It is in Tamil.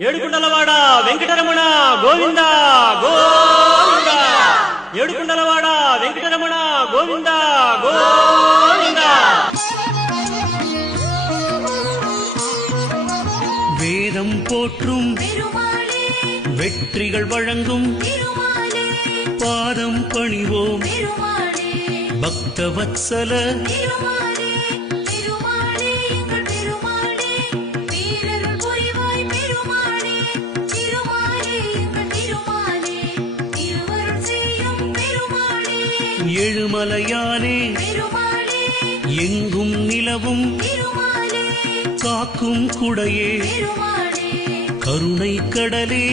ఏడుకుండలవాడ వెంకటరమణ గోవింద గోవింద ఏడుకుండలవాడ వెంకటరమణ గోవింద గోవింద வேதம் போற்றும் வெற்றிகள் வழங்கும் பாதம் பணிவோம் பக்தவத்சல எழுமலையானே எங்கும் நிலவும் காக்கும் குடையே கருணை கடலே